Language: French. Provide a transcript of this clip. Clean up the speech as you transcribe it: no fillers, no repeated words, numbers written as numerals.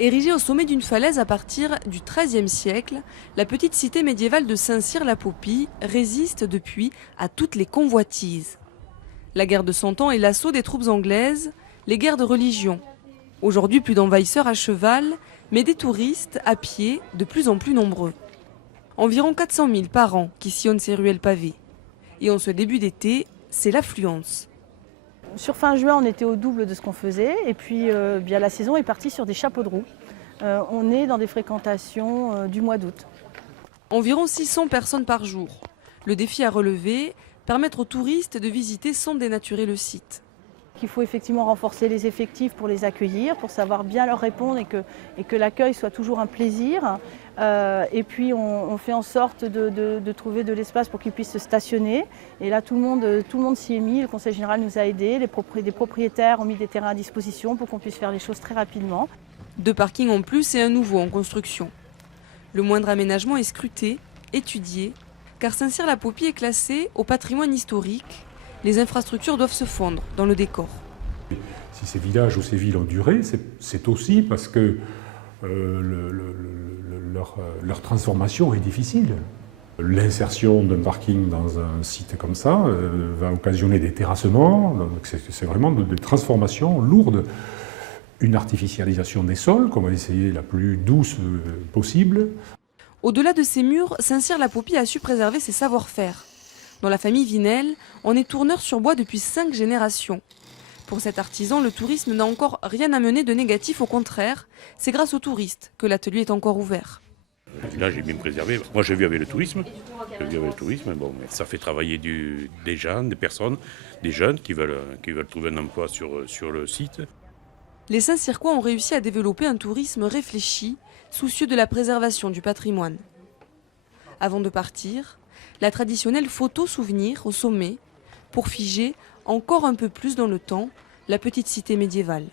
Érigée au sommet d'une falaise à partir du XIIIe siècle, la petite cité médiévale de Saint-Cyr-la-Popie résiste depuis à toutes les convoitises. La guerre de Cent Ans et l'assaut des troupes anglaises, les guerres de religion. Aujourd'hui, plus d'envahisseurs à cheval, mais des touristes à pied de plus en plus nombreux. Environ 400 000 par an qui sillonnent ces ruelles pavées. Et en ce début d'été, c'est l'affluence. Sur fin juin, on était au double de ce qu'on faisait et puis bien, la saison est partie sur des chapeaux de roue. On est dans des fréquentations du mois d'août. Environ 600 personnes par jour. Le défi à relever, permettre aux touristes de visiter sans dénaturer le site. Il faut effectivement renforcer les effectifs pour les accueillir, pour savoir bien leur répondre et que l'accueil soit toujours un plaisir. Et puis on fait en sorte de trouver de l'espace pour qu'ils puissent se stationner. Et là tout le monde s'y est mis, le Conseil général nous a aidés, des propriétaires ont mis des terrains à disposition pour qu'on puisse faire les choses très rapidement. 2 parkings en plus et un nouveau en construction. Le moindre aménagement est scruté, étudié, car Saint-Cyr-la-Popie est classé au patrimoine historique. Les infrastructures doivent se fondre dans le décor. Si ces villages ou ces villes ont duré, c'est aussi parce que leur transformation est difficile. L'insertion d'un parking dans un site comme ça va occasionner des terrassements, c'est vraiment des transformations lourdes. Une artificialisation des sols, qu'on va essayer la plus douce possible. Au-delà de ces murs, Saint-Cyr-la-Popie a su préserver ses savoir-faire. Dans la famille Vinel, on est tourneur sur bois depuis 5 générations. Pour cet artisan, le tourisme n'a encore rien amené de négatif, au contraire. C'est grâce aux touristes que l'atelier est encore ouvert. Là, j'ai bien préservé. Moi, j'ai vu avec le tourisme. Bon, ça fait travailler des gens, des personnes, des jeunes qui veulent trouver un emploi sur le site. Les Saint-Circois ont réussi à développer un tourisme réfléchi, soucieux de la préservation du patrimoine. Avant de partir, la traditionnelle photo souvenir au sommet, pour figer encore un peu plus dans le temps la petite cité médiévale.